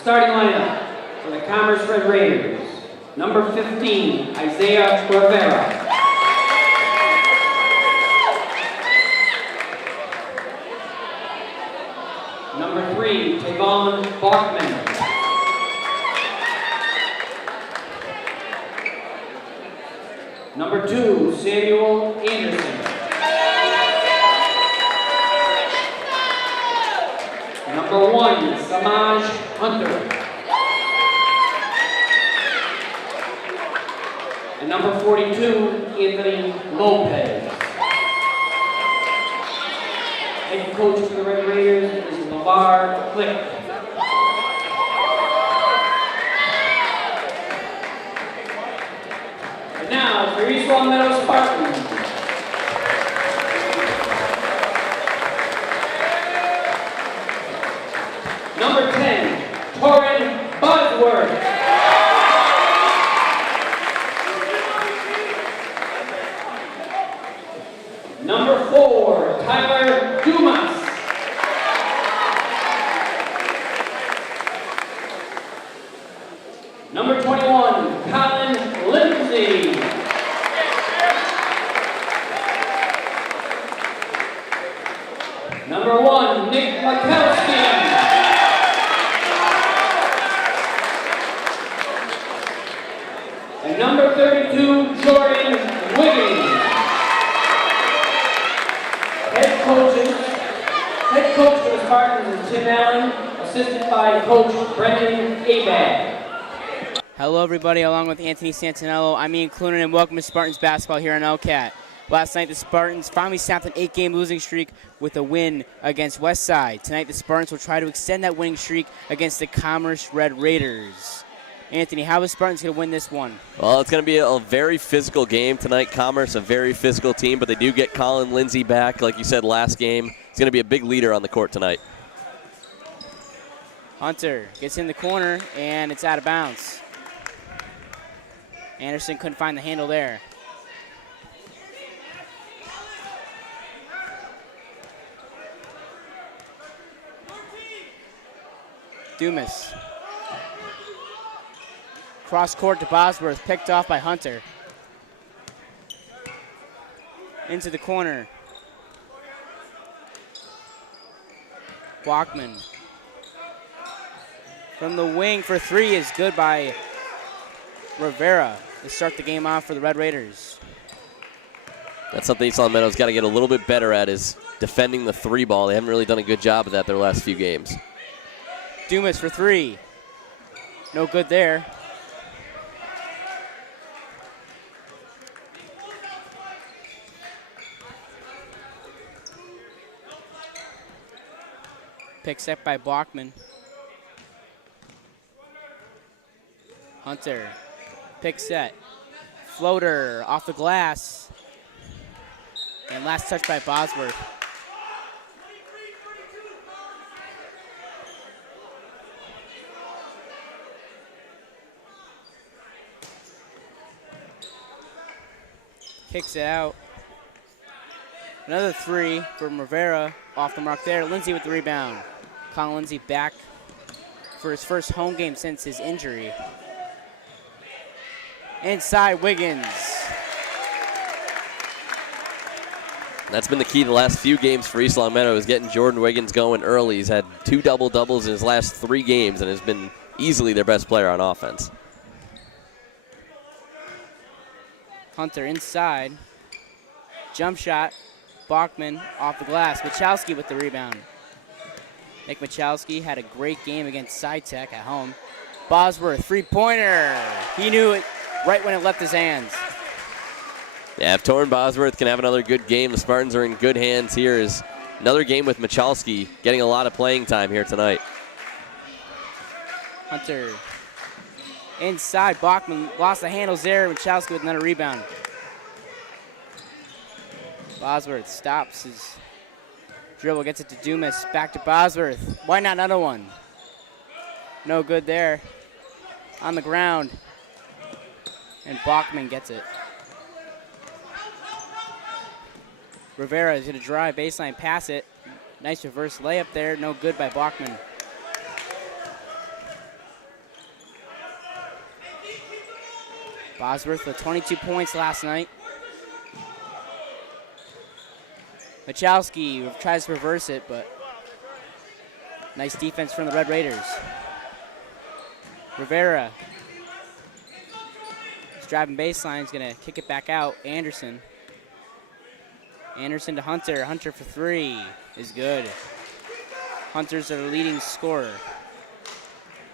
Starting lineup for the Commerce Red Raiders. Number 15, Isaiah Rivera. Number 3, Tavon Bachman. Number 2, Samuel Anderson. Number 1, Samaj Hunter. And number 42, Anthony Lopez. Head coach for the Red Raiders is LeVar Click. And now for East Long Meadow Spartans. Number 10, Torrin Bosworth. Number 4, Tyler Dumas. Number 21, Colin Lindsay. Number 1, Nick Makowski. And number 32, Jordan Wiggins. Head coach for the Spartans is Tim Allen, assisted by Coach Brendan Abad. Hello everybody, along with Anthony Santinello, I'm Ian Clunan, and welcome to Spartans basketball here on LCAT. Last night the Spartans finally snapped an 8-game losing streak with a win against Westside. Tonight the Spartans will try to extend that winning streak against the Commerce Red Raiders. Anthony, how is Spartans going to win this one? Well, it's going to be a very physical game tonight. Commerce, a very physical team, but they do get Colin Lindsay back, like you said last game. He's going to be a big leader on the court tonight. Hunter gets in the corner, and it's out of bounds. Anderson couldn't find the handle there. Dumas. Cross court to Bosworth, picked off by Hunter. Into the corner. Bachman. From the wing for 3 is good by Rivera to start the game off for the Red Raiders. That's something East Long Meadow's got to get a little bit better at, is defending the 3 ball. They haven't really done a good job of that their last few games. Dumas for 3. No good there. Pick set by Bachman. Hunter. Pick set. Floater off the glass. And last touch by Bosworth. Kicks it out. Another 3 from Rivera. Off the mark there. Lindsay with the rebound. Colin Lindsay back for his first home game since his injury. Inside Wiggins. That's been the key the last few games for East Long Meadow, is getting Jordan Wiggins going early. He's had 2 double-doubles in his last 3 games and has been easily their best player on offense. Hunter inside. Jump shot. Bachman off the glass. Michalski with the rebound. Nick Michalski had a great game against SciTech at home. Bosworth, 3-pointer. He knew it right when it left his hands. Yeah, if Torrin Bosworth can have another good game, the Spartans are in good hands here. Is another game with Michalski getting a lot of playing time here tonight. Hunter inside. Bachman lost the handles there. Michalski with another rebound. Bosworth stops his dribble, gets it to Dumas. Back to Bosworth. Why not another one? No good there. On the ground. And Bachman gets it. Rivera is going to drive baseline, pass it. Nice reverse layup there. No good by Bachman. Bosworth with 22 points last night. Michalski tries to reverse it, but nice defense from the Red Raiders. Rivera is driving baseline. He's going to kick it back out. Anderson. Anderson to Hunter. Hunter for three is good. Hunter's their leading scorer.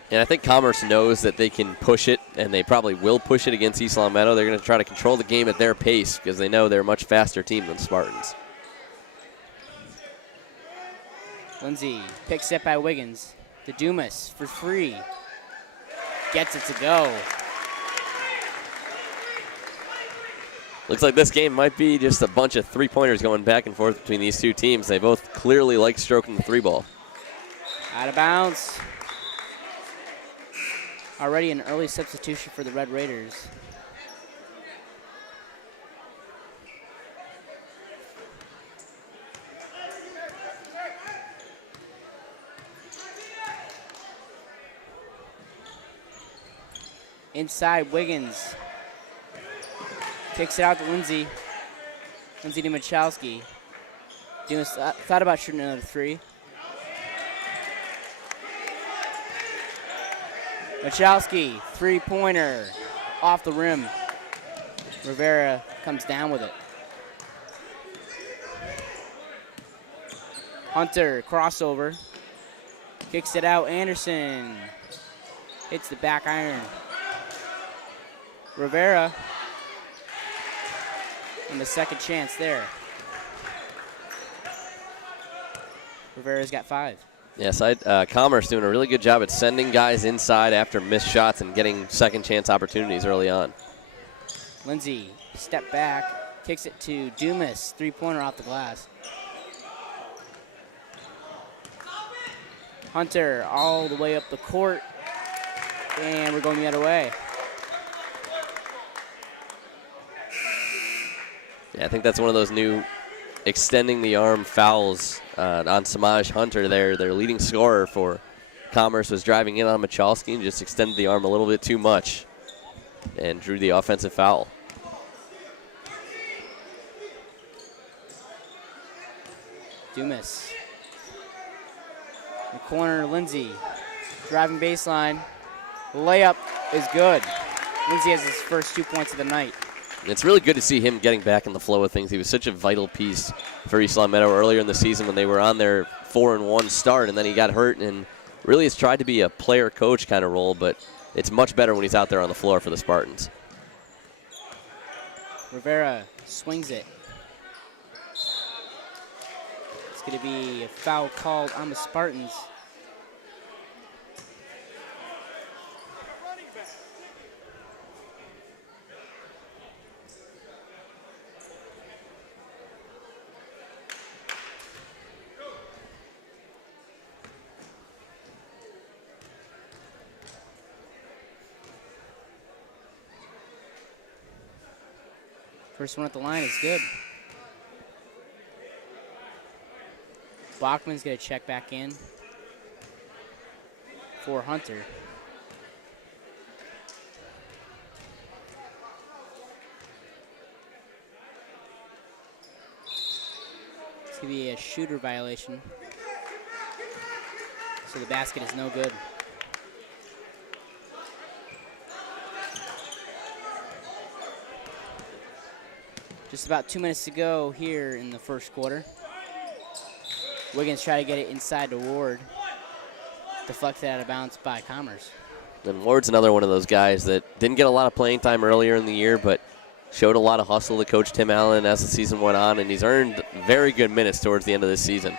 And I think Commerce knows that they can push it, and they probably will push it against East Long Meadow. They're going to try to control the game at their pace because they know they're a much faster team than Spartans. Lindsay picks it by Wiggins. To Dumas for free. Gets it to go. Looks like this game might be just a bunch of three-pointers going back and forth between these two teams. They both clearly like stroking the three ball. Out of bounds. Already an early substitution for the Red Raiders. Inside, Wiggins kicks it out to Lindsay. Lindsay to Michalski. Dumas thought about shooting another three. Michalski, three-pointer, off the rim. Rivera comes down with it. Hunter, crossover. Kicks it out, Anderson. Hits the back iron. Rivera. And the second chance there. Rivera's got 5. Yes, Commerce doing a really good job at sending guys inside after missed shots and getting second chance opportunities early on. Lindsay, step back, kicks it to Dumas, three-pointer off the glass. Hunter all the way up the court, and we're going the other way. Yeah, I think that's one of those new extending the arm fouls on Samaj Hunter there. Their leading scorer for Commerce was driving in on Michalski and just extended the arm a little bit too much and drew the offensive foul. Dumas. The corner, Lindsay. Driving baseline. Layup is good. Lindsay has his first 2 points of the night. It's really good to see him getting back in the flow of things. He was such a vital piece for East Long Meadow earlier in the season when they were on their 4-1 start, and then he got hurt and really has tried to be a player-coach kind of role, but it's much better when he's out there on the floor for the Spartans. Rivera swings it. It's going to be a foul called on the Spartans. First one at the line is good. Bachman's going to check back in for Hunter. It's going to be a shooter violation. So the basket is no good. Just about 2 minutes to go here in the first quarter. Wiggins try to get it inside to Ward. Deflected out of bounds by Commerce. And Ward's another one of those guys that didn't get a lot of playing time earlier in the year, but showed a lot of hustle to Coach Tim Allen as the season went on, and he's earned very good minutes towards the end of this season.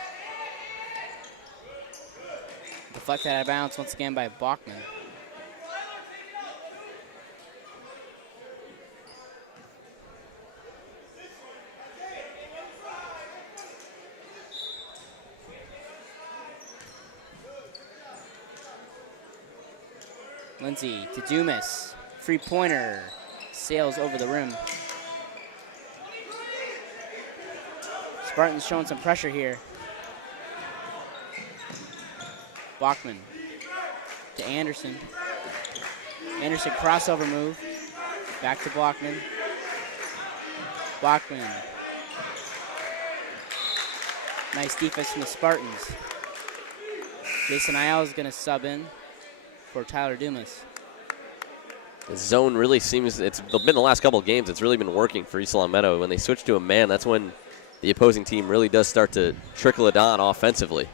Deflected out of bounds once again by Bachman. Lindsay to Dumas. Three-pointer. Sails over the rim. Spartans showing some pressure here. Bachman to Anderson. Anderson crossover move. Back to Blockman. Blockman. Nice defense from the Spartans. Jason Ayala is going to sub in for Tyler Dumas. The zone really seems, it's been the last couple of games, it's really been working for East Long Meadow. When they switch to a man, that's when the opposing team really does start to trickle it on offensively.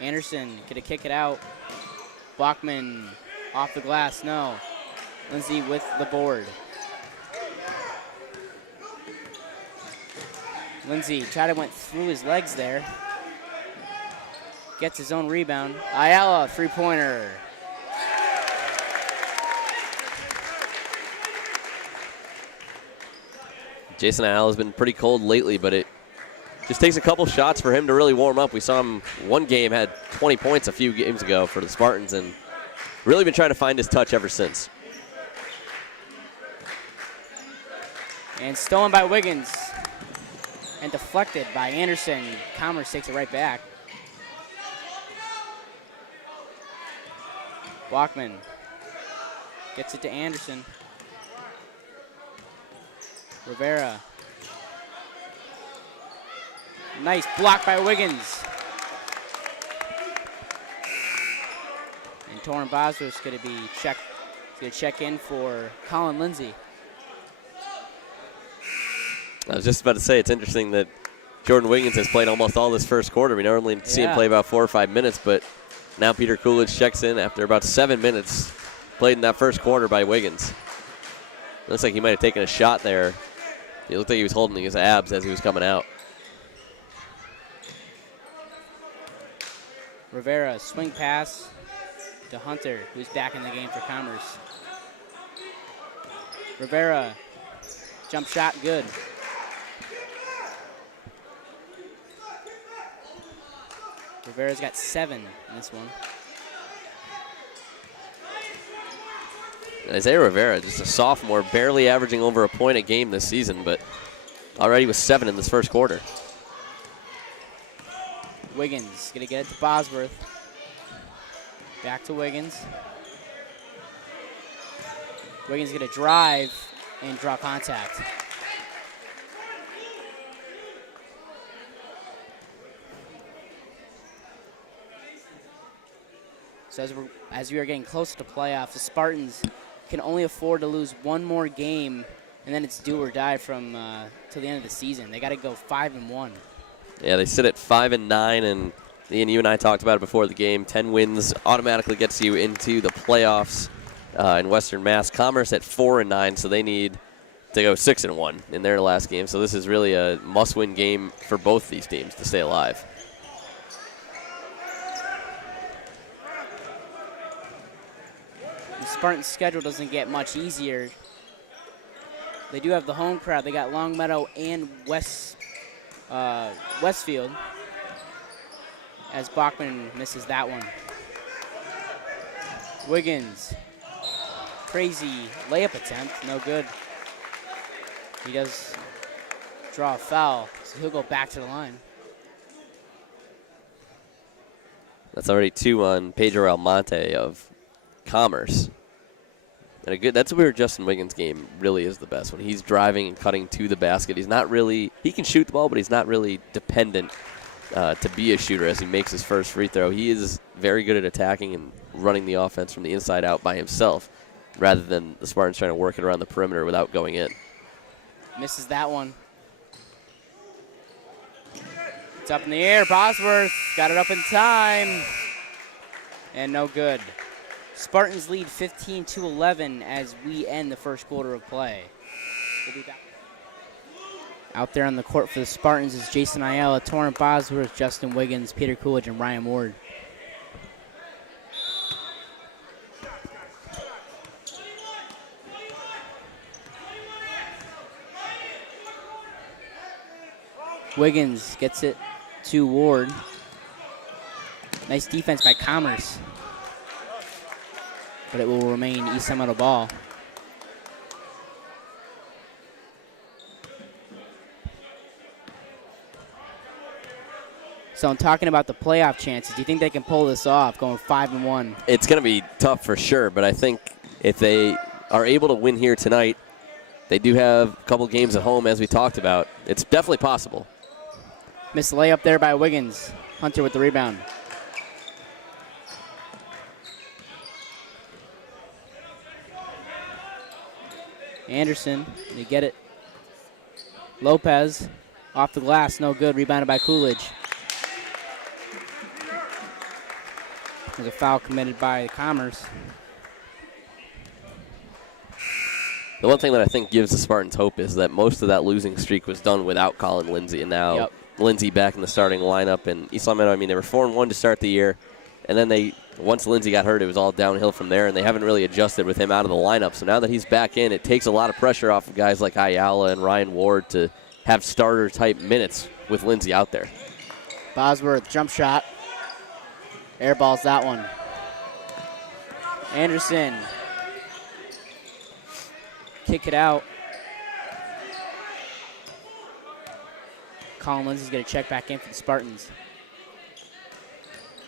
Anderson going to kick it out. Blockman off the glass, no. Lindsay with the board. Lindsay tried to went through his legs there. Gets his own rebound. Ayala, three-pointer. Jason Ayala has been pretty cold lately, but it just takes a couple shots for him to really warm up. We saw him one game, had 20 points a few games ago for the Spartans, and really been trying to find his touch ever since. And stolen by Wiggins. And deflected by Anderson. Commerce takes it right back. Blockman gets it to Anderson. Rivera. Nice block by Wiggins. And Torrin Bosworth's going to be check in for Colin Lindsay. I was just about to say, it's interesting that Jordan Wiggins has played almost all this first quarter. We normally see him play about 4 or 5 minutes, but now Peter Coolidge checks in after about 7 minutes played in that first quarter by Wiggins. Looks like he might have taken a shot there. It looked like he was holding his abs as he was coming out. Rivera, swing pass to Hunter, who's back in the game for Commerce. Rivera, jump shot, good. Rivera's got 7 in this one. Isaiah Rivera, just a sophomore, barely averaging over a point a game this season, but already with 7 in this first quarter. Wiggins gonna get it to Bosworth. Back to Wiggins. Wiggins gonna drive and draw contact. So as we are getting closer to playoffs, the Spartans can only afford to lose one more game, and then it's do or die from till the end of the season. They got to go 5-1. Yeah, they sit at 5-9, and Ian, you and I talked about it before the game. 10 wins automatically gets you into the playoffs in Western Mass. Commerce at 4-9, so they need to go 6-1 in their last game. So this is really a must-win game for both these teams to stay alive. The Spartans' schedule doesn't get much easier. They do have the home crowd. They got Longmeadow and Westfield, as Bachman misses that one. Wiggins, crazy layup attempt, no good. He does draw a foul, so he'll go back to the line. That's already 2 on Pedro Almonte of Commerce. And that's where Justin Wiggins' game really is the best, when he's driving and cutting to the basket. He's not really, he can shoot the ball, but he's not really dependent to be a shooter as he makes his first free throw. He is very good at attacking and running the offense from the inside out by himself, rather than the Spartans trying to work it around the perimeter without going in. Misses that one. It's up in the air. Bosworth got it up in time. And no good. Spartans lead 15-11 as we end the first quarter of play. We'll be back. Out there on the court for the Spartans is Jason Ayala, Torrent Bosworth, Justin Wiggins, Peter Coolidge, and Ryan Ward. Wiggins gets it to Ward. Nice defense by Commerce. But it will remain East Summerall ball. So I'm talking about the playoff chances. Do you think they can pull this off, going 5-1? It's going to be tough for sure, but I think if they are able to win here tonight, they do have a couple games at home, as we talked about. It's definitely possible. Missed the layup there by Wiggins. Hunter with the rebound. Anderson, they get it. Lopez, off the glass, no good. Rebounded by Coolidge. There's a foul committed by Commerce. The one thing that I think gives the Spartans hope is that most of that losing streak was done without Colin Lindsay, and now Lindsay back in the starting lineup. And East Long Meadow, I mean, they were 4-1 to start the year, and then once Lindsay got hurt, it was all downhill from there, and they haven't really adjusted with him out of the lineup. So now that he's back in, it takes a lot of pressure off of guys like Ayala and Ryan Ward to have starter-type minutes with Lindsay out there. Bosworth, jump shot. Airballs that one. Anderson. Kick it out. Colin Lindsay's going to check back in for the Spartans.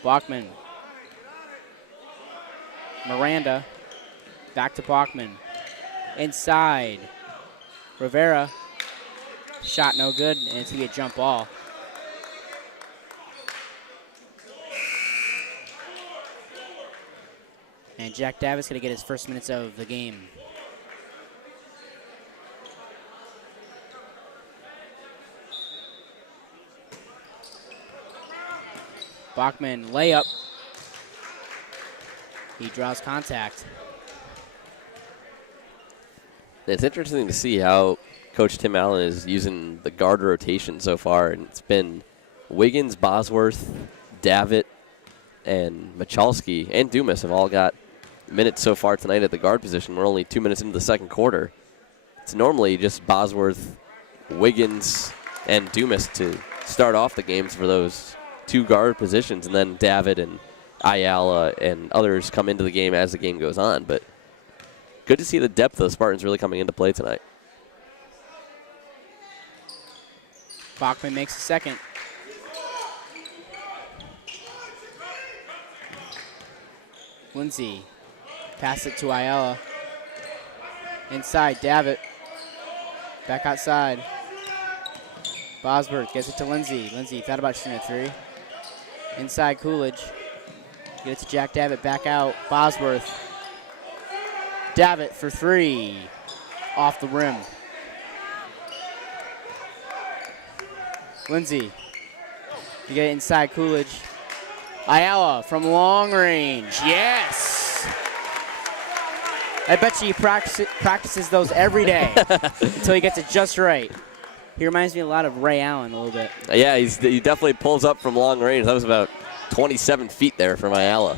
Bachman. Miranda. Back to Bachman. Inside. Rivera. Shot no good, and it's going to be a jump ball. And Jack Davis going to get his first minutes of the game. Bachman, layup. He draws contact. It's interesting to see how Coach Tim Allen is using the guard rotation so far. And it's been Wiggins, Bosworth, Davitt, and Michalski, and Dumas have all got minutes so far tonight at the guard position. We're only 2 minutes into the second quarter. It's normally just Bosworth, Wiggins, and Dumas to start off the games for those two guard positions, and then Davitt and Ayala and others come into the game as the game goes on. But good to see the depth of the Spartans really coming into play tonight. Bachman makes a second. Lindsay, pass it to Ayala. Inside, Davitt. Back outside. Bosworth gets it to Lindsay. Lindsay thought about shooting a three. Inside, Coolidge. Get it to Jack Davitt, back out. Bosworth. Davitt for three. Off the rim. Lindsay. You get it inside, Coolidge. Ayala from long range. Yes! I bet you he practices those every day until he gets it just right. He reminds me a lot of Ray Allen a little bit. Yeah, he definitely pulls up from long range. That was about 27 feet there from Ayala.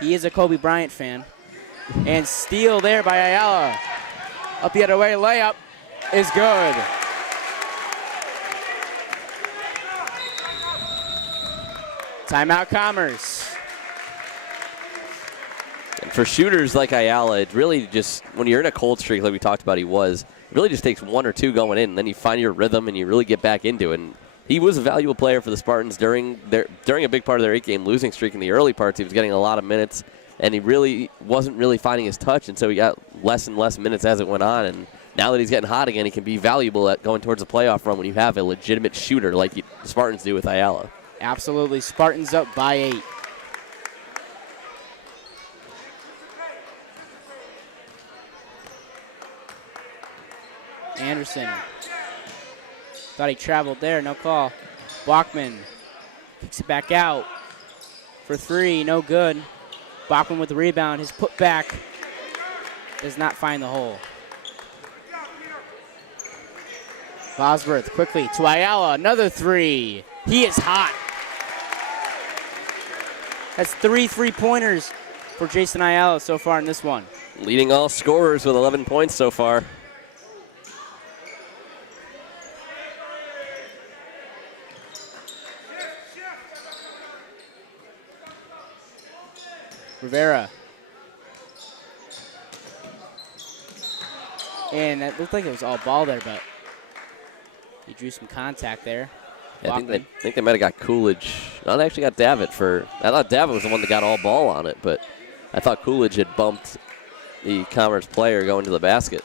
He is a Kobe Bryant fan. And steal there by Ayala. Up the other way, layup is good. Timeout, Commerce. And for shooters like Ayala, it really just, when you're in a cold streak like we talked about it really just takes one or two going in, and then you find your rhythm and you really get back into it. And he was a valuable player for the Spartans during a big part of their 8-game losing streak. In the early parts, he was getting a lot of minutes, and he really wasn't really finding his touch, and so he got less and less minutes as it went on. And now that he's getting hot again, he can be valuable at going towards the playoff run when you have a legitimate shooter like the Spartans do with Ayala. Absolutely. Spartans up by 8. Anderson. Thought he traveled there. No call. Bachman kicks it back out for three. No good. Bachman with the rebound. His putback does not find the hole. Bosworth quickly to Ayala. Another three. He is hot. That's 3 3-pointers for Jason Ayala so far in this one. Leading all scorers with 11 points so far. Rivera. And it looked like it was all ball there, but he drew some contact there. Yeah, I think they might have got Coolidge. No, they actually got Davitt for. I thought Davitt was the one that got all ball on it, but I thought Coolidge had bumped the Commerce player going to the basket.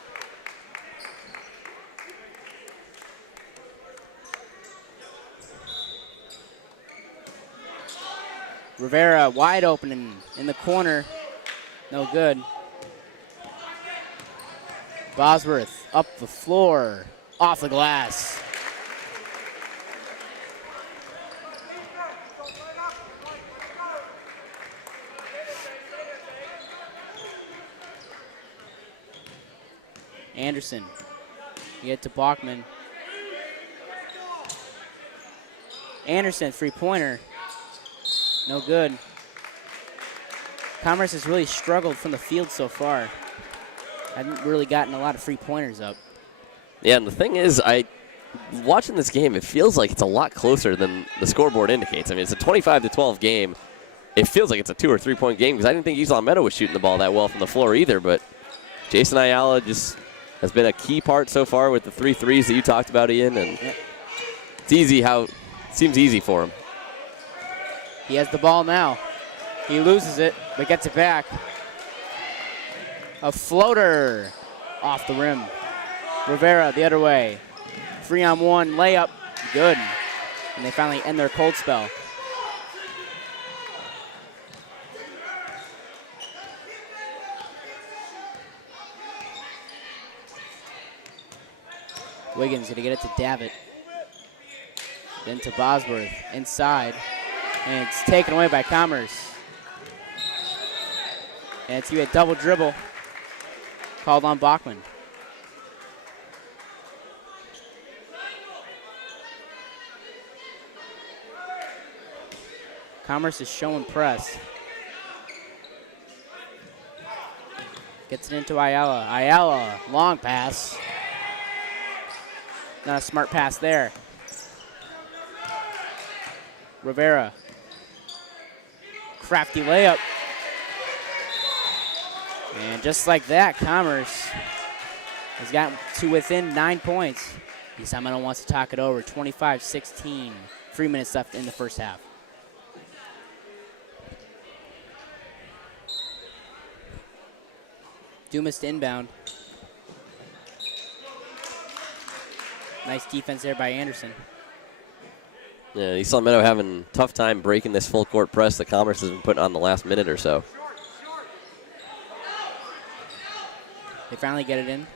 Rivera wide open in the corner. No good. Bosworth up the floor, off the glass. Anderson, you get to Bachman. Anderson, three-pointer, no good. Commerce has really struggled from the field so far. Hadn't really gotten a lot of three-pointers up. Yeah, and the thing is, watching this game, it feels like it's a lot closer than the scoreboard indicates. I mean, it's a 25-12 game. It feels like it's a 2 or 3 point game because I didn't think Islam Meadow was shooting the ball that well from the floor either, but Jason Ayala just has been a key part so far with the 3 threes that you talked about, Ian, and seems easy for him. He has the ball now. He loses it, but gets it back. A floater off the rim. Rivera the other way. 3-on-1 layup, good. And they finally end their cold spell. Wiggins gonna get it to Davitt. Then to Bosworth, inside. And it's taken away by Commerce. And it's gonna be a double dribble called on Bachman. Commerce is showing press. Gets it into Ayala. Ayala, long pass. Not a smart pass there. Rivera. Crafty layup. And just like that, Commerce has gotten to within 9 points. Islam Meadow wants to talk it over. 25-16. 3 minutes left in the first half. Dumas to inbound. Nice defense there by Anderson. Yeah, Islam Meadow having a tough time breaking this full court press that Commerce has been putting on the last minute or so. They finally get it in.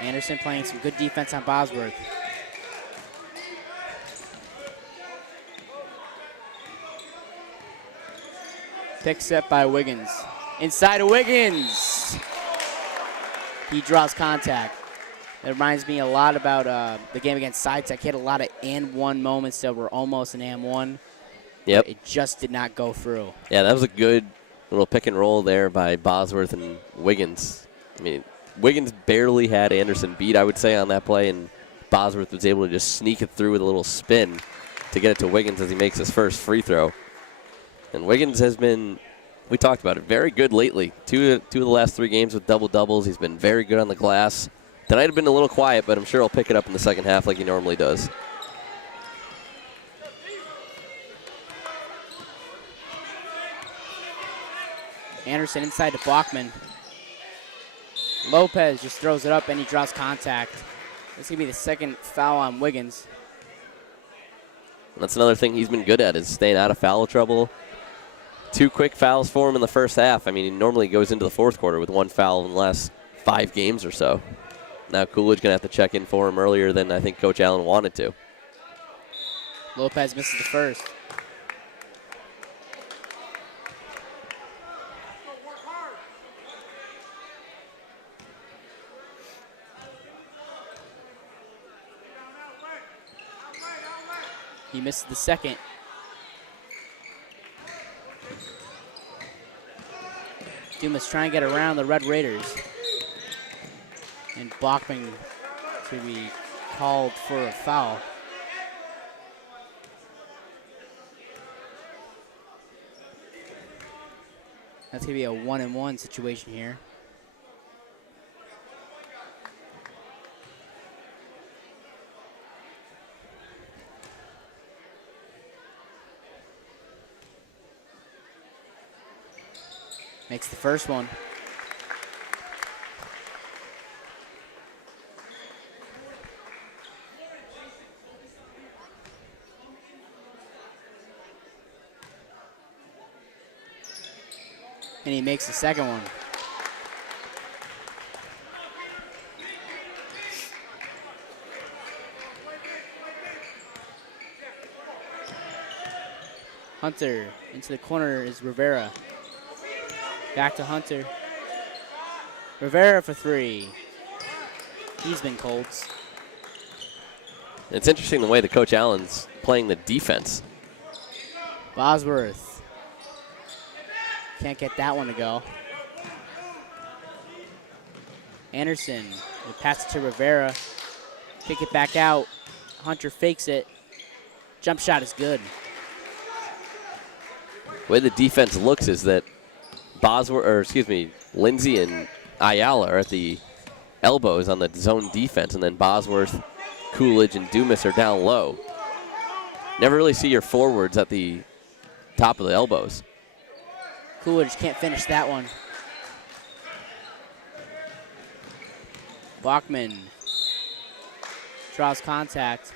Anderson playing some good defense on Bosworth. Pick set by Wiggins. Inside of Wiggins. He draws contact. It reminds me a lot about the game against SciTech. He had a lot of and one moments that were almost an and one. Yep. It just did not go through. Yeah, that was a good little pick and roll there by Bosworth and Wiggins. I mean, Wiggins barely had Anderson beat, I would say, on that play, and Bosworth was able to just sneak it through with a little spin to get it to Wiggins as he makes his first free throw. And Wiggins has been, we talked about it, very good lately. Two of the last 3 games with double-doubles. He's been very good on the glass. Tonight have been a little quiet, but I'm sure he'll pick it up in the second half like he normally does. Anderson inside to Bachman. Lopez just throws it up and he draws contact. This could be the second foul on Wiggins. That's another thing he's been good at, is staying out of foul trouble. 2 quick fouls for him in the first half. I mean, he normally goes into the fourth quarter with 1 foul in the last 5 games or so. Now Coolidge going to have to check in for him earlier than I think Coach Allen wanted to. Lopez misses the first. He missed the second. Dumas trying to get around the Red Raiders. And Bachman to be called for a foul. That's going to be a 1-and-1 situation here. Makes the first one. And he makes the second one. Hunter into the corner is Rivera. Back to Hunter. Rivera for three. He's been cold. It's interesting the way the Coach Allen's playing the defense. Bosworth. Can't get that one to go. Anderson will pass it to Rivera. Kick it back out. Hunter fakes it. Jump shot is good. The way the defense looks is that Lindsay and Ayala are at the elbows on the zone defense, and then Bosworth, Coolidge, and Dumas are down low. Never really see your forwards at the top of the elbows. Coolidge can't finish that one. Bachman draws contact.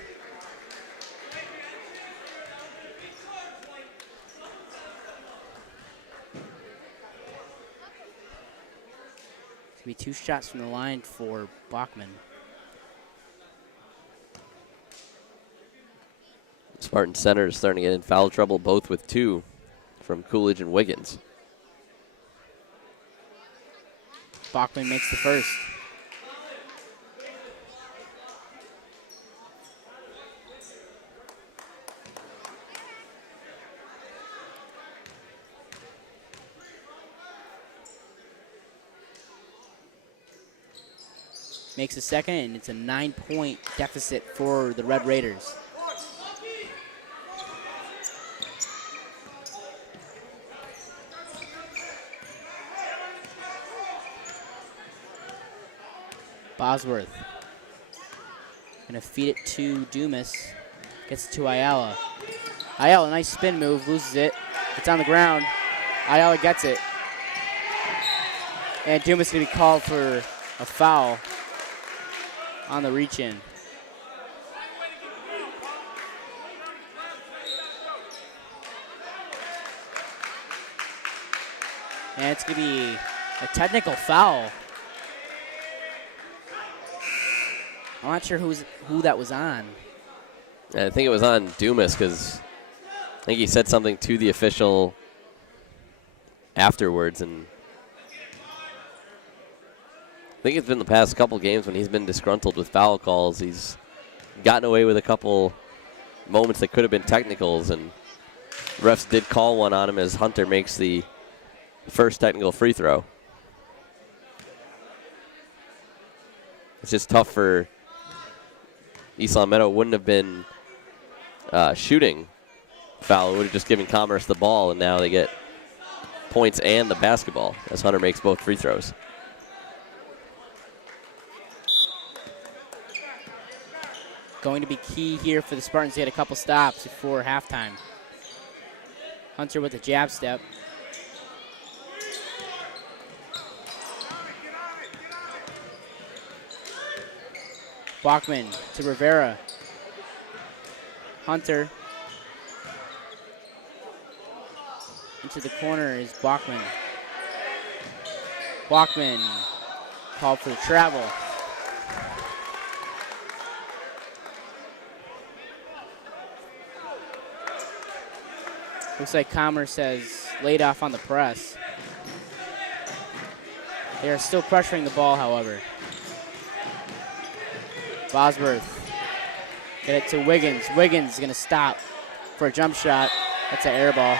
It's going to be 2 shots from the line for Bachman. Spartan center is starting to get in foul trouble, both with 2 from Coolidge and Wiggins. Bachman makes the first. Makes a second, and it's a 9-point deficit for the Red Raiders. Bosworth. Gonna feed it to Dumas. Gets it to Ayala. Ayala, nice spin move, loses it. It's on the ground. Ayala gets it. And Dumas gonna be called for a foul on the reach in. And it's gonna be a technical foul. I'm not sure who that was on. I think it was on Dumas because I think he said something to the official afterwards, and I think it's been the past couple games when he's been disgruntled with foul calls. He's gotten away with a couple moments that could have been technicals, and refs did call one on him as Hunter makes the first technical free throw. It's just tough for East Long Meadow. Wouldn't have been shooting foul. It would have just given Commerce the ball, and now they get points and the basketball as Hunter makes both free throws. Going to be key here for the Spartans to get a couple stops before halftime. Hunter with a jab step. Bachman to Rivera. Hunter. Into the corner is Bachman. Bachman called for the travel. Looks like Commerce has laid off on the press. They are still pressuring the ball, however. Bosworth. Get it to Wiggins. Wiggins is going to stop for a jump shot. That's an air ball.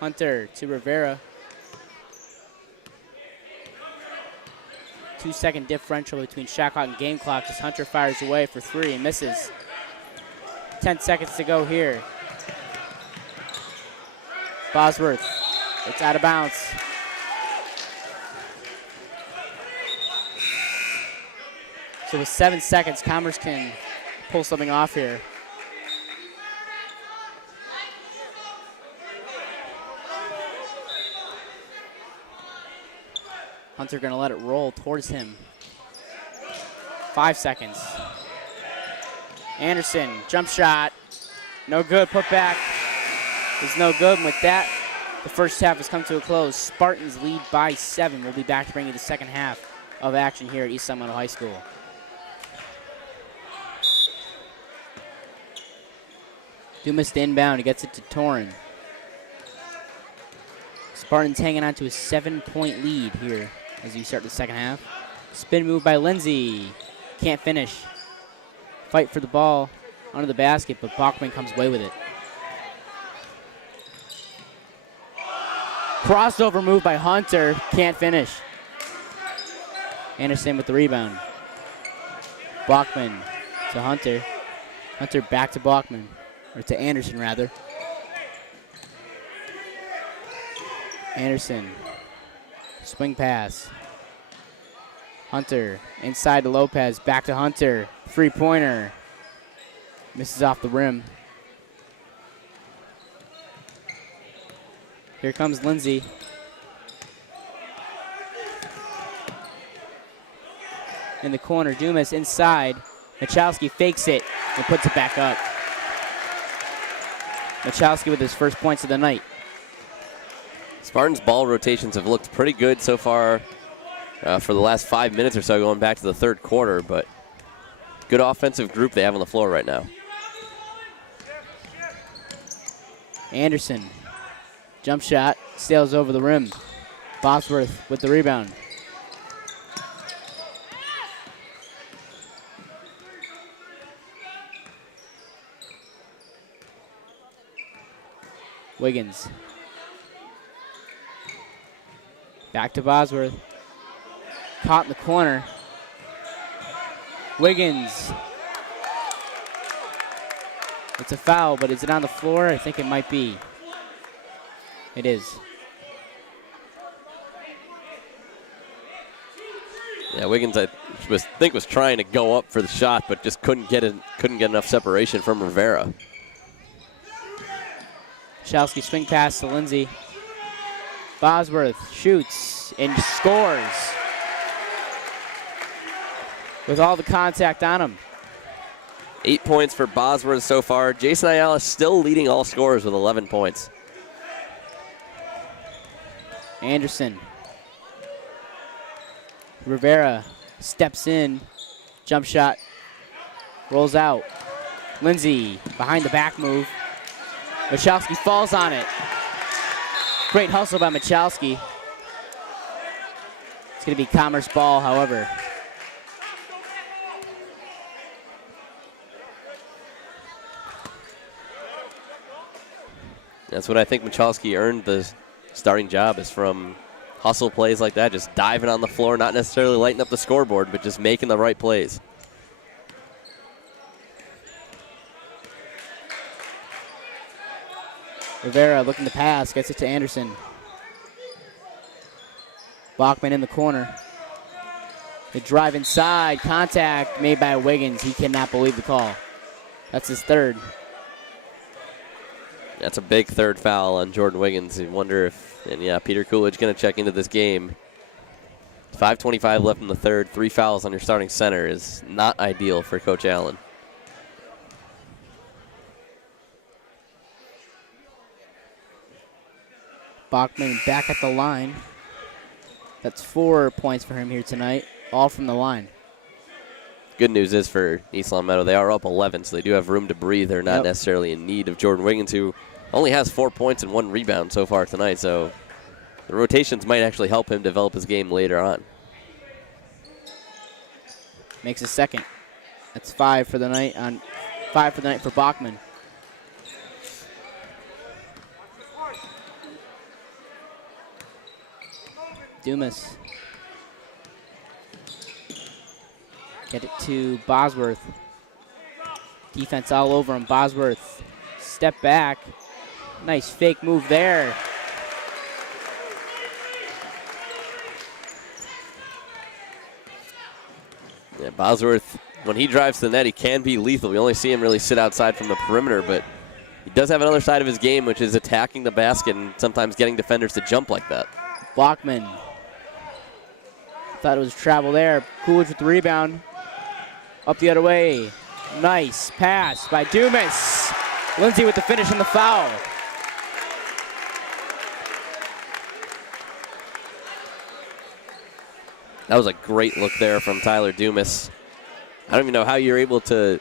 Hunter to Rivera. 2-second differential between shot clock and game clock as Hunter fires away for 3 and misses. 10 seconds to go here. Bosworth It's out of bounds. So with 7 seconds, Commerce can pull something off here. Hunter gonna let it roll towards him. 5 seconds. Anderson, jump shot. No good, put back is no good. And with that, the first half has come to a close. Spartans lead by 7. We'll be back to bring you the second half of action here at East Long Meadow High School. Dumas to inbound, he gets it to Torin. Spartans hanging on to a 7-point lead here as you start the second half. Spin move by Lindsay. Can't finish. Fight for the ball under the basket, but Bachman comes away with it. Crossover move by Hunter. Can't finish. Anderson with the rebound. Bachman to Hunter. Hunter back to Bachman. Or to Anderson, rather. Anderson. Swing pass. Hunter inside to Lopez. Back to Hunter. Three-pointer. Misses off the rim. Here comes Lindsay. In the corner, Dumas inside. Michalski fakes it and puts it back up. Michalski with his first points of the night. Spartans' ball rotations have looked pretty good so far for the last 5 minutes or so, going back to the third quarter, but good offensive group they have on the floor right now. Anderson, jump shot, sails over the rim. Bosworth with the rebound. Wiggins. Back to Bosworth. Caught in the corner. Wiggins. It's a foul, but is it on the floor? I think it might be. It is. Yeah, Wiggins, I think was trying to go up for the shot, but just couldn't get enough separation from Rivera. Michalski swing pass to Lindsay. Bosworth shoots and scores with all the contact on him. 8 points for Bosworth so far. Jason Ayala still leading all scorers with 11 points. Anderson. Rivera steps in. Jump shot. Rolls out. Lindsay behind the back move. Michalski falls on it. Great hustle by Michalski. It's going to be Commerce ball, however. That's what I think Michalski earned the starting job, is from hustle plays like that, just diving on the floor, not necessarily lighting up the scoreboard, but just making the right plays. Rivera looking to pass, gets it to Anderson. Bachman in the corner. The drive inside, contact made by Wiggins. He cannot believe the call. That's his third. That's a big third foul on Jordan Wiggins. You wonder if, and yeah, Peter Coolidge going to check into this game. 5:25 left in the third. 3 fouls on your starting center is not ideal for Coach Allen. Bachman back at the line. That's 4 points for him here tonight, all from the line. Good news is for East Long Meadow, they are up 11, so they do have room to breathe. They're not necessarily in need of Jordan Wiggins, who only has 4 points and 1 rebound so far tonight, so the rotations might actually help him develop his game later on. Makes a second. That's 5 for the night on 5 for the night for Bachman. Dumas. Get it to Bosworth. Defense all over him. Bosworth. Step back. Nice fake move there. Yeah, Bosworth, when he drives to the net, he can be lethal. We only see him really sit outside from the perimeter, but he does have another side of his game, which is attacking the basket and sometimes getting defenders to jump like that. Blockman. Thought it was travel there. Coolidge with the rebound. Up the other way. Nice pass by Dumas. Lindsay with the finish and the foul. That was a great look there from Tyler Dumas. I don't even know how you're able to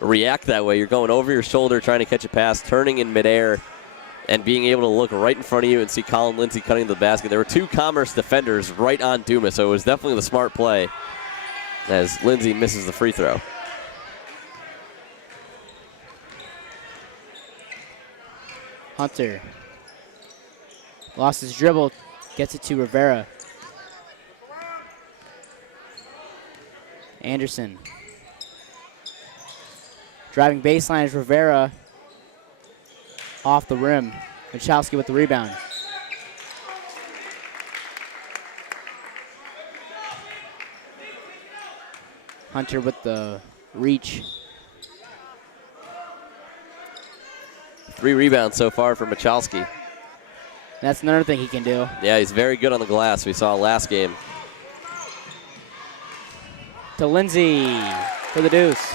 react that way. You're going over your shoulder, trying to catch a pass, turning in midair, and being able to look right in front of you and see Colin Lindsay cutting to the basket. There were two Commerce defenders right on Dumas, so it was definitely the smart play as Lindsay misses the free throw. Hunter lost his dribble, gets it to Rivera. Anderson. Driving baseline is Rivera. Off the rim. Michalski with the rebound. Hunter with the reach. 3 rebounds so far for Michalski. That's another thing he can do. Yeah, he's very good on the glass. We saw last game. To Lindsay for the deuce.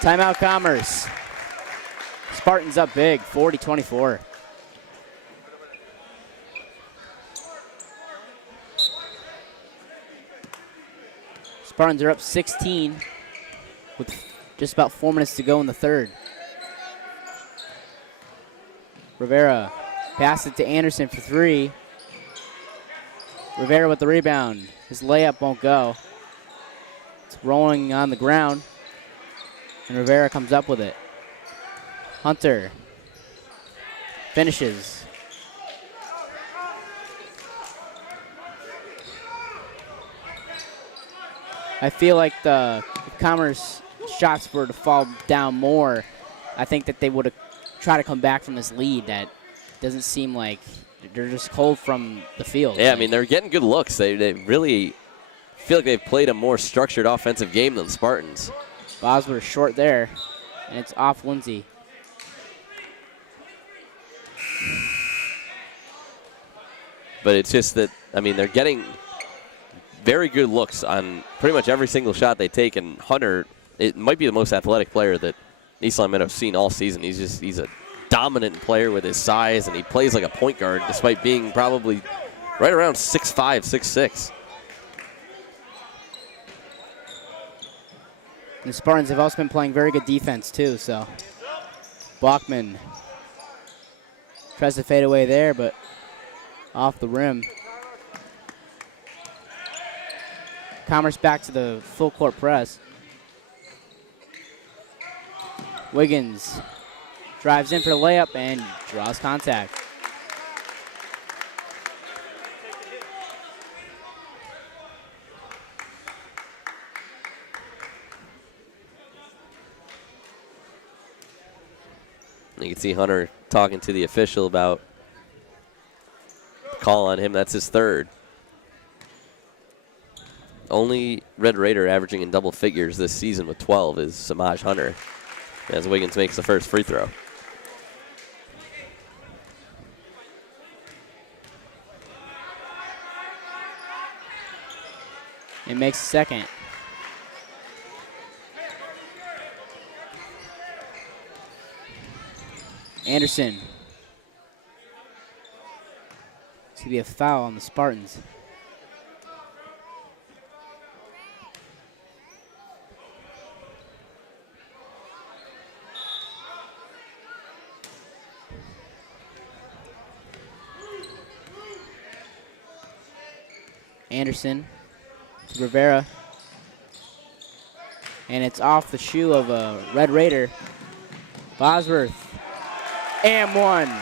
Timeout Commerce. Spartans up big, 40-24. Spartans are up 16 with just about 4 minutes to go in the third. Rivera passed it to Anderson for 3. Rivera with the rebound. His layup won't go. It's rolling on the ground. And Rivera comes up with it. Hunter finishes. I feel like the Commerce shots were to fall down more. I think that they would have tried to come back from this lead. That doesn't seem like they're just cold from the field. Yeah, I mean, they're getting good looks. They really feel like they've played a more structured offensive game than the Spartans. Bosworth short there, and it's off Lindsay. But it's just that, I mean, they're getting very good looks on pretty much every single shot they take, and Hunter, it might be the most athletic player that East Long Meadow's seen all season. He's a dominant player with his size, and he plays like a point guard despite being probably right around 6'5", 6'6". And the Spartans have also been playing very good defense too, so. Bachman tries to fade away there, but off the rim. Commerce back to the full court press. Wiggins drives in for the layup and draws contact. You can see Hunter talking to the official about the call on him. That's his third. Only Red Raider averaging in double figures this season with 12 is Samaj Hunter, as Wiggins makes the first free throw. It makes the second. Anderson. It's going to be a foul on the Spartans. Anderson to Rivera. And it's off the shoe of a Red Raider. Bosworth. And one.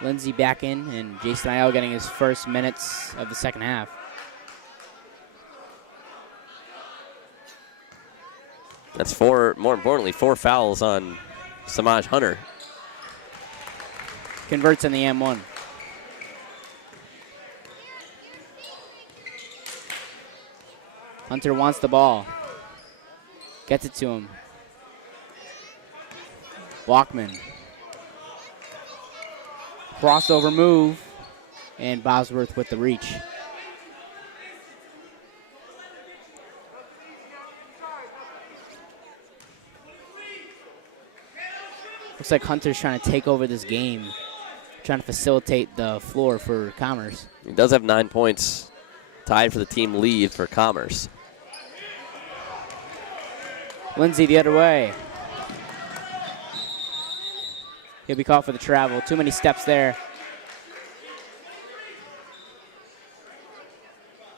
Lindsay back in, and Jason Ayala getting his first minutes of the second half. That's four, more importantly, 4 fouls on Samaj Hunter. Converts on the M1. Hunter wants the ball. Gets it to him. Walkman. Crossover move. And Bosworth with the reach. Looks like Hunter's trying to take over this game. Trying to facilitate the floor for Commerce. He does have 9 points, tied for the team lead for Commerce. Lindsay the other way. He'll be called for the travel. Too many steps there.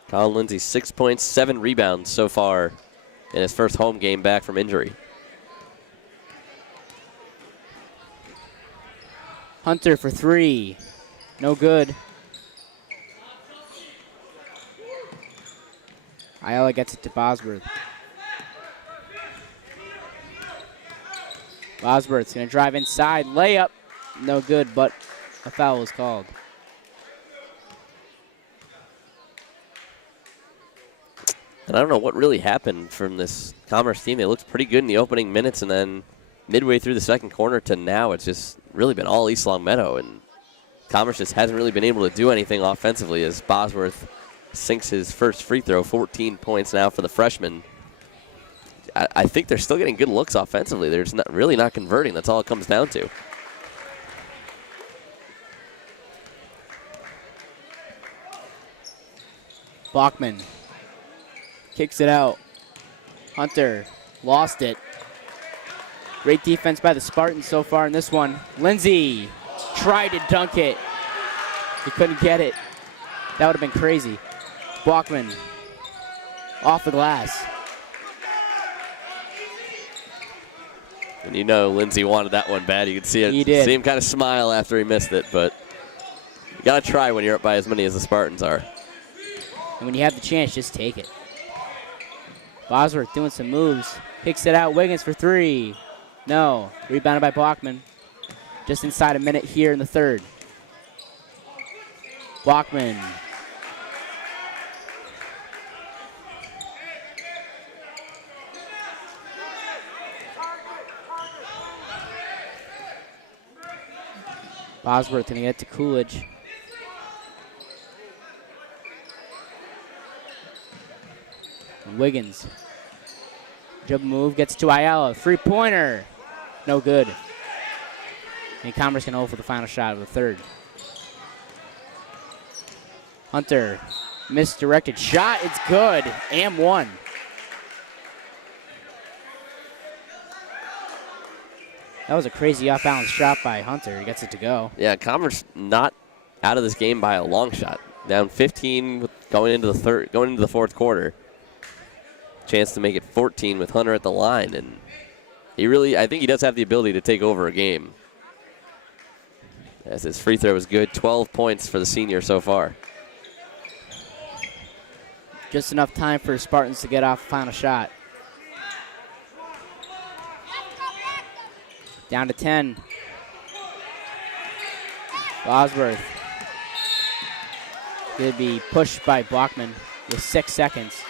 Colin Lindsay, 6 points, 7 rebounds so far in his first home game back from injury. Hunter for 3. No good. Ayala gets it to Bosworth. Bosworth's going to drive inside. Layup. No good, but a foul is called. And I don't know what really happened from this Commerce team. They looked pretty good in the opening minutes, and then midway through the second quarter to now, it's just really been all East Longmeadow, and Commerce just hasn't really been able to do anything offensively as Bosworth sinks his first free throw. 14 points now for the freshman. I think they're still getting good looks offensively. They're just really not converting. That's all it comes down to. Bachman kicks it out. Hunter lost it. Great defense by the Spartans so far in this one. Lindsay tried to dunk it. He couldn't get it. That would have been crazy. Bachman off the glass. And you know Lindsay wanted that one bad. You could see it. He did. See him kind of smile after he missed it, but you got to try when you're up by as many as the Spartans are. And when you have the chance, just take it. Bosworth doing some moves. Kicks it out. Wiggins for 3. No. Rebounded by Bachman. Just inside a minute here in the third. Bachman. Bosworth going to get to Coolidge. And Wiggins. Dribble move, gets to Ayala. 3-pointer. No good. And Commerce can hold for the final shot of the third. Hunter. Misdirected shot. It's good. And 1. That was a crazy off-balance shot by Hunter. He gets it to go. Yeah, Commerce not out of this game by a long shot. Down 15 going into the fourth quarter. Chance to make it 14 with Hunter at the line, and I think he does have the ability to take over a game. As his free throw is good, 12 points for the senior so far. Just enough time for Spartans to get off the final shot. Down to 10. Bosworth. Could be pushed by Bachman with 6 seconds.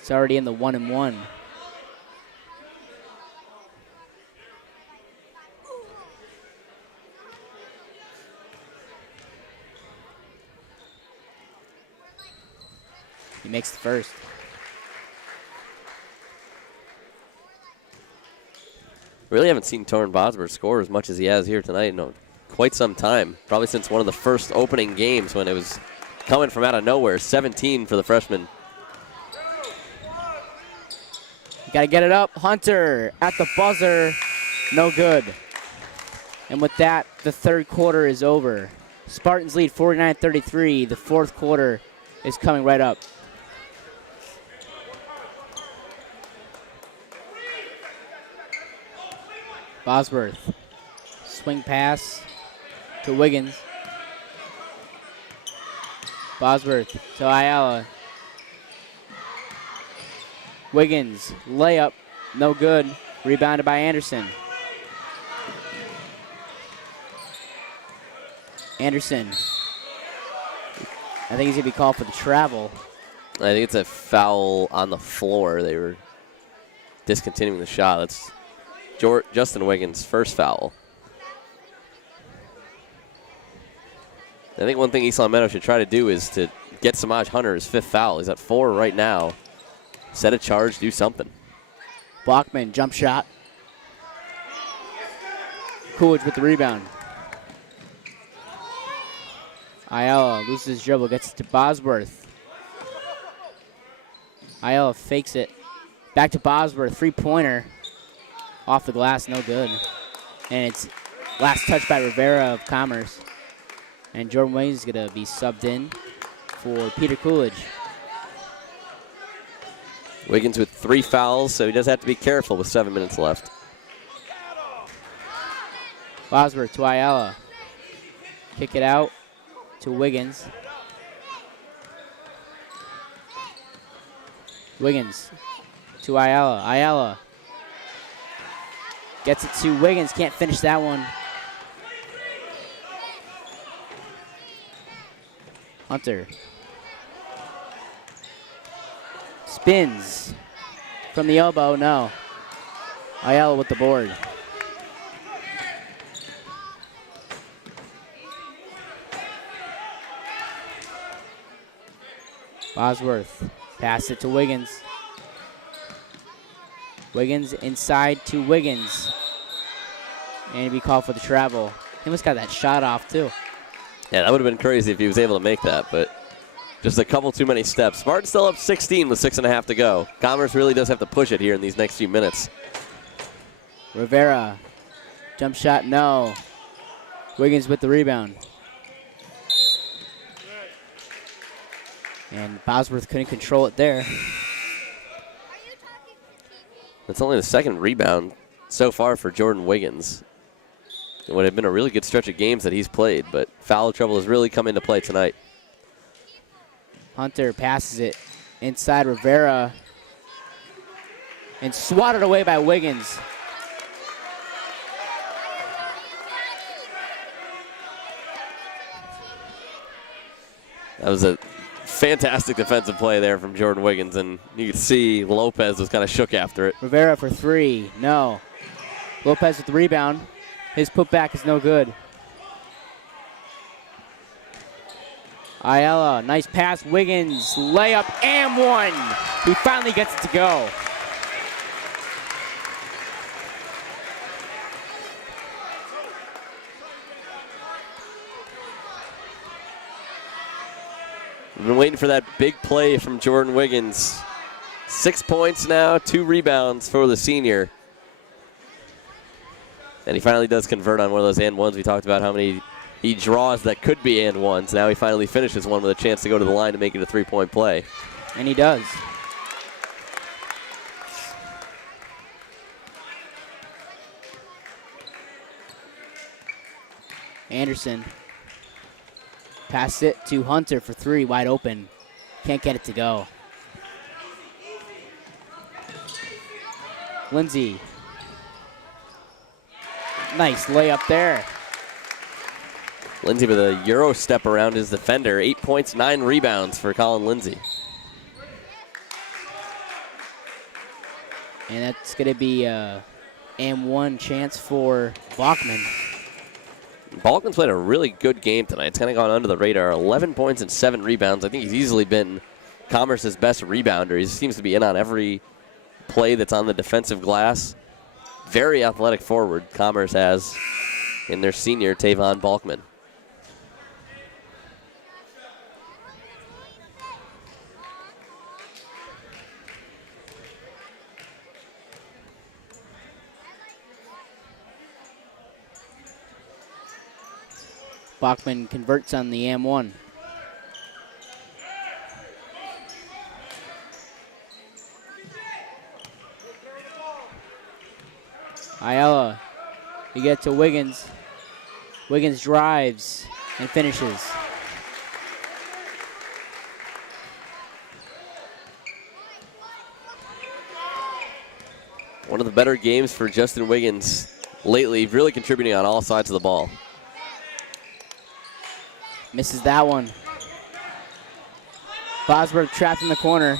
It's already in the 1-and-1. He makes the first. Really haven't seen Torrin Bosworth score as much as he has here tonight in quite some time. Probably since one of the first opening games when it was coming from out of nowhere. 17 for the freshman. Got to get it up. Hunter at the buzzer. No good. And with that, the third quarter is over. Spartans lead 49-33. The fourth quarter is coming right up. Bosworth. Swing pass to Wiggins. Bosworth to Ayala. Wiggins, layup, no good. Rebounded by Anderson. Anderson. I think he's going to be called for the travel. I think it's a foul on the floor. They were discontinuing the shot. That's Justin Wiggins' first foul. I think one thing East Long Meadow should try to do is to get Samaj Hunter his 5th foul. He's at 4 right now. Set a charge, do something. Bachman, jump shot. Coolidge with the rebound. Ayala loses his dribble, gets it to Bosworth. Ayala fakes it. Back to Bosworth, 3-pointer. Off the glass, no good. And it's last touch by Rivera of Commerce. And Jordan Williams is going to be subbed in for Peter Coolidge. Wiggins with 3 fouls, so he does have to be careful with 7 minutes left. Bosworth to Ayala. Kick it out to Wiggins. Wiggins to Ayala. Ayala gets it to Wiggins. Can't finish that one. Hunter. Spins from the elbow. No. Ayala with the board. Bosworth. Pass it to Wiggins. Wiggins inside to Wiggins. And he'd be called for the travel. He almost got that shot off, too. Yeah, that would have been crazy if he was able to make that, but just a couple too many steps. Spartans still up 16 with 6.5 to go. Commerce really does have to push it here in these next few minutes. Rivera. Jump shot, no. Wiggins with the rebound. And Bosworth couldn't control it there. It's only the 2nd rebound so far for Jordan Wiggins. It would have been a really good stretch of games that he's played, but foul trouble has really come into play tonight. Hunter passes it inside Rivera and swatted away by Wiggins. That was a fantastic defensive play there from Jordan Wiggins, and you could see Lopez was kind of shook after it. Rivera for 3, no. Lopez with the rebound. His putback is no good. Ayala, nice pass. Wiggins, layup, and 1. He finally gets it to go. We've been waiting for that big play from Jordan Wiggins. 6 points now, 2 rebounds for the senior. And he finally does convert on one of those and ones. We talked about how many he draws that could be and ones. Now he finally finishes one with a chance to go to the line to make it a 3-point play. And he does. Anderson. Pass it to Hunter for 3, wide open. Can't get it to go. Lindsay. Nice layup there. Lindsay with a Euro step around his defender. 8 points, 9 rebounds for Colin Lindsay. And that's going to be a and 1 chance for Bachman. Balkman's played a really good game tonight. It's kind of gone under the radar. 11 points and 7 rebounds. I think he's easily been Commerce's best rebounder. He seems to be in on every play that's on the defensive glass. Very athletic forward Commerce has in their senior, Tavon Balkman. Bachman converts on the AM1. Ayala, you get to Wiggins. Wiggins drives and finishes. One of the better games for Justin Wiggins lately, really contributing on all sides of the ball. Misses that one. Bosworth trapped in the corner.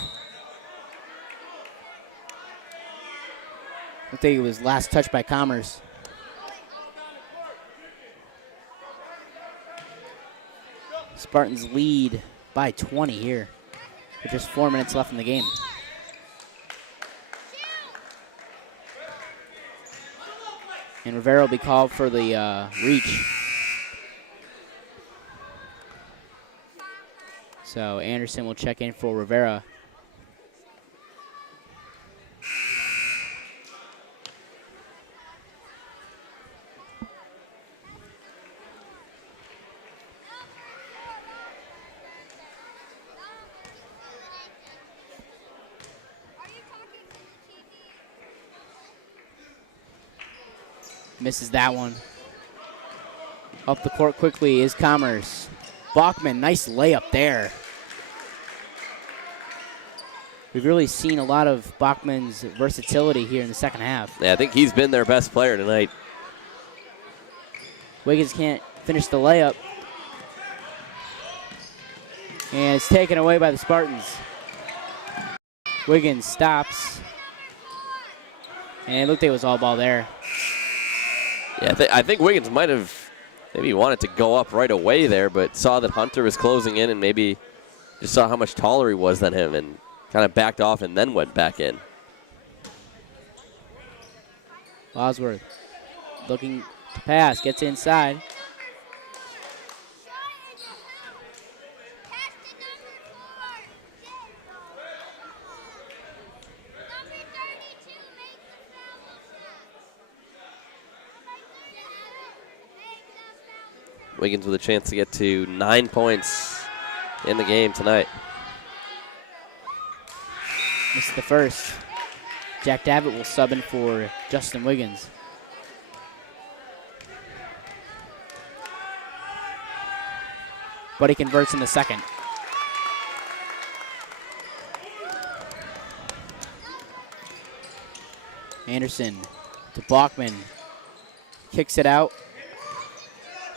I think it was last touched by Commerce. Spartans lead by 20 here with just 4 minutes left in the game. And Rivera will be called for the reach. So Anderson will check in for Rivera. Misses that one. Up the court quickly is Commerce. Bachman, nice layup there. We've really seen a lot of Bachman's versatility here in the second half. Yeah, I think he's been their best player tonight. Wiggins can't finish the layup. And it's taken away by the Spartans. Wiggins stops. And it looked like it was all ball there. Yeah, I think Wiggins might have maybe wanted to go up right away there, but saw that Hunter was closing in and maybe just saw how much taller he was than him and kind of backed off and then went back in. Bosworth looking to pass, gets inside. Wiggins with a chance to get to 9 points in the game tonight. Missed the first. Jack Davitt will sub in for Justin Wiggins. But he converts in the second. Anderson to Bachman. Kicks it out.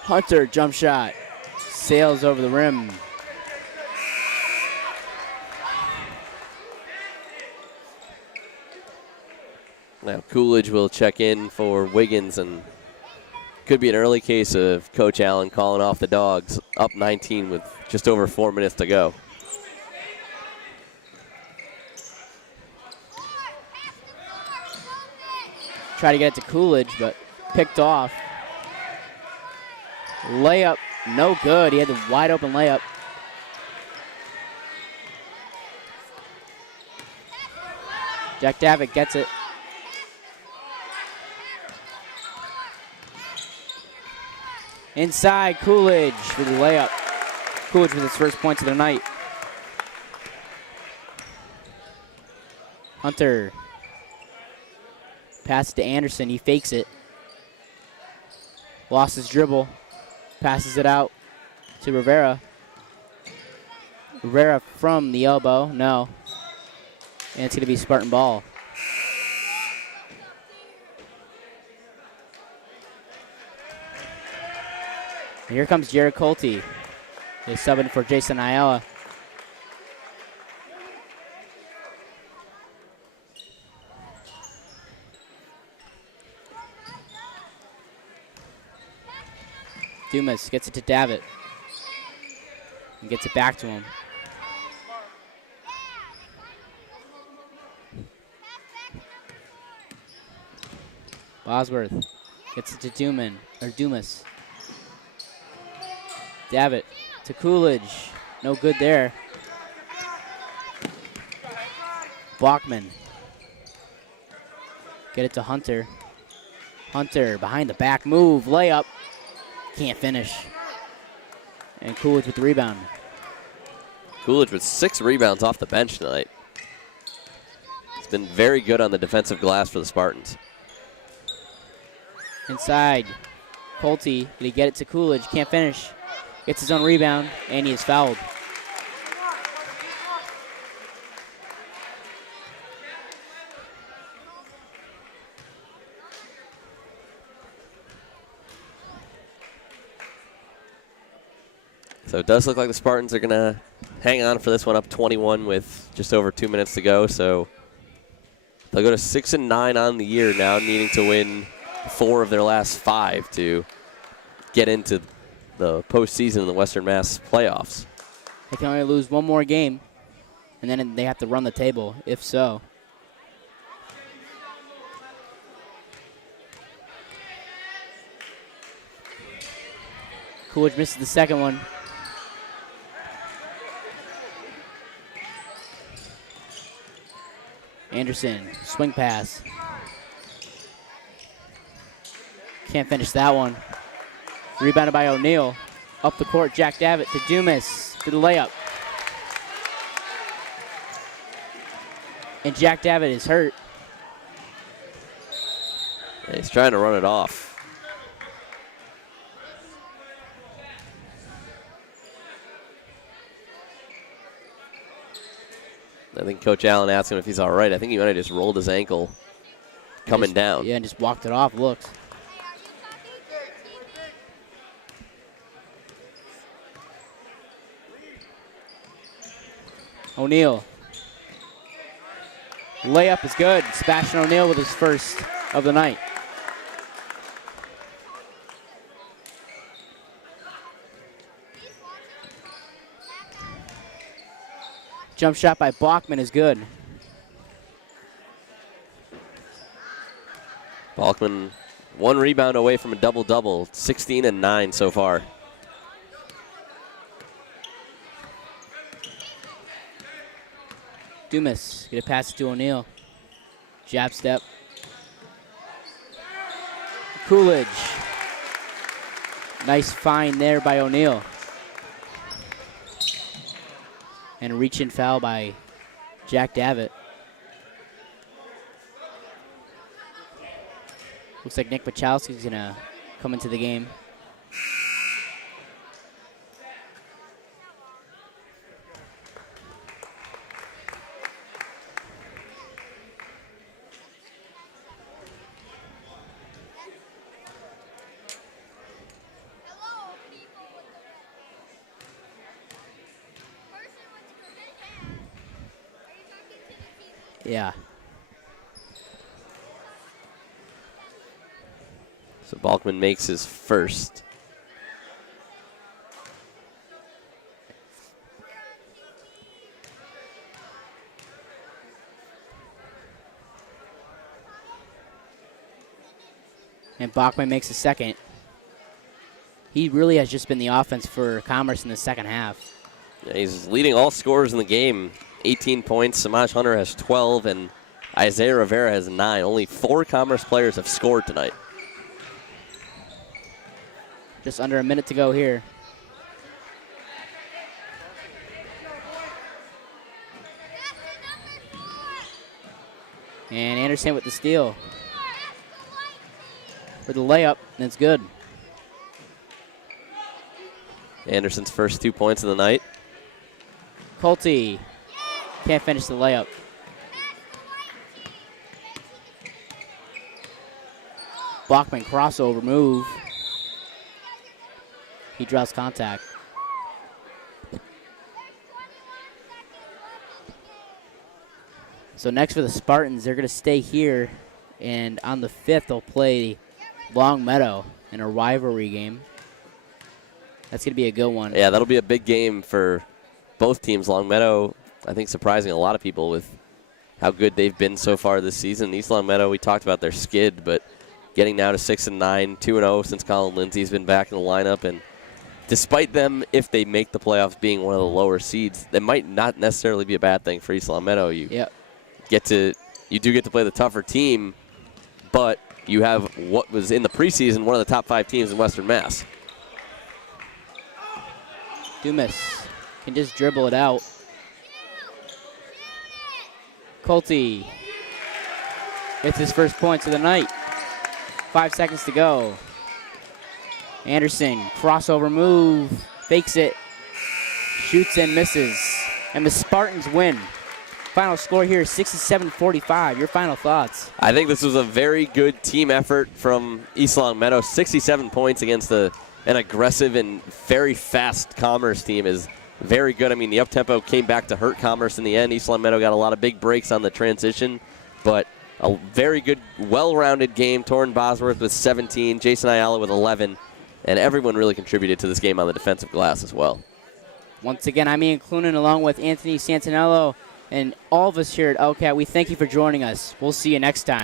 Hunter, jump shot. Sails over the rim. Now Coolidge will check in for Wiggins, and could be an early case of Coach Allen calling off the Dogs, up 19 with just over 4 minutes to go. Try to get it to Coolidge, but picked off. Layup, no good. He had the wide open layup. Jack Davitt gets it. Inside, Coolidge for the layup. Coolidge with his first points of the night. Hunter. Pass it to Anderson. He fakes it. Lost his dribble. Passes it out to Rivera. Rivera from the elbow. No. And it's going to be Spartan ball. And here comes Jared Colte. He's subbing for Jason Ayala. Dumas gets it to Davitt. And gets it back to him. Bosworth gets it to Dumas. Davitt to Coolidge. No good there. Bachman. Get it to Hunter. Hunter behind the back move. Layup. Can't finish. And Coolidge with the rebound. Coolidge with 6 rebounds off the bench tonight. He's been very good on the defensive glass for the Spartans. Inside. Colte. Did he get it to Coolidge? Can't finish. Gets his own rebound, and he is fouled. So it does look like the Spartans are going to hang on for this one, up 21 with just over 2 minutes to go. So they'll go to 6-9 on the year now, needing to win 4 of their last 5 to get into the postseason in the Western Mass playoffs. They can only lose one more game, and then they have to run the table, if so. Coolidge misses the second one. Anderson, swing pass. Can't finish that one. Rebounded by O'Neal. Up the court, Jack Davitt to Dumas for the layup. And Jack Davitt is hurt. Yeah, he's trying to run it off. I think Coach Allen asked him if he's all right. I think he might have just rolled his ankle coming down. Yeah, and just walked it off, looks. O'Neal. Layup is good. Sebastian O'Neal with his first of the night. Jump shot by Bachman is good. Balkman, 1 rebound away from a double-double, 16 and 9 so far. Dumas, get a pass to O'Neal. Jab step. Coolidge. Nice find there by O'Neal. And a reach-in foul by Jack Davitt. Looks like Nick Wachowski's going to come into the game. Yeah. So Balkman makes his first. And Bachman makes a second. He really has just been the offense for Commerce in the second half. Yeah, he's leading all scorers in the game. 18 points. Samaj Hunter has 12, and Isaiah Rivera has 9. Only 4 Commerce players have scored tonight. Just under a minute to go here. And Anderson with the steal. For the layup, and it's good. Anderson's first 2 points of the night. Colte can't finish the layup. Bachman crossover move. He draws contact. So next for the Spartans, they're going to stay here, and on the 5th they'll play Long Meadow in a rivalry game. That's going to be a good one. Yeah, that'll be a big game for both teams. Long Meadow, I think, surprising a lot of people with how good they've been so far this season. East Long Meadow, we talked about their skid, but getting now to 6-9, 2-0 since Colin Lindsay's been back in the lineup. And despite them, if they make the playoffs, being one of the lower seeds, that might not necessarily be a bad thing for East Long Meadow. You do get to play the tougher team, but you have what was in the preseason one of the top 5 teams in Western Mass. Dumas can just dribble it out. Colte gets his first points of the night. 5 seconds to go. Anderson, crossover move, fakes it, shoots and misses. And the Spartans win. Final score here is 67-45. Your final thoughts? I think this was a very good team effort from East Long Meadow. 67 points against the an aggressive and very fast Commerce team is very good. I mean, the up-tempo came back to hurt Commerce in the end. East Long Meadow got a lot of big breaks on the transition, but a very good, well-rounded game. Torrin Bosworth with 17, Jason Ayala with 11, and everyone really contributed to this game on the defensive glass as well. Once again, I'm Ian Clunan along with Anthony Santinello and all of us here at LCAT. We thank you for joining us. We'll see you next time.